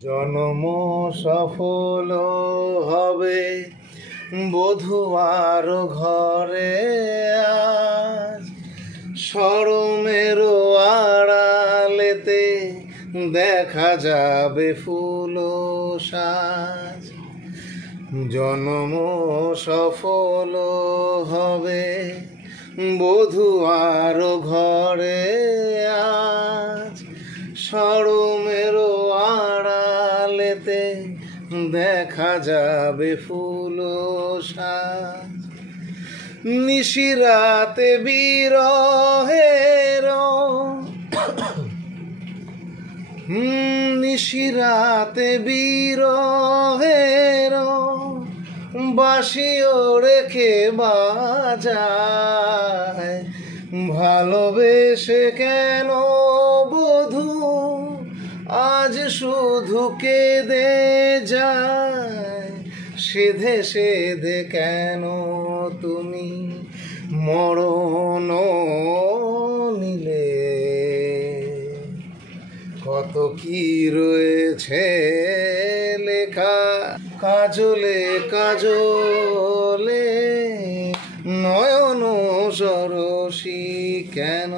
জনম সফল হবে বধূয়ার ঘরে আজ, শরমের আড়ালেতে দেখা যাবে ফুল সাজ। জনম সফল হবে বধূয়ার ঘরে আজ, শরমের আড়ালেতে দেখা যাবে ফুল সাজ। নিশিরাতে বিরহের নিশিরাতে বিরহের বাঁশিও রেখে বাজায়, ভালোবেসে কেন বধূ আজ শুধু কেঁদে যায়। সেধে সেধে কেন তুমি মরণ নিলে, কত কি রয়েছে লেখা কাজলে কাজলে, নয়ন সরসী কেন।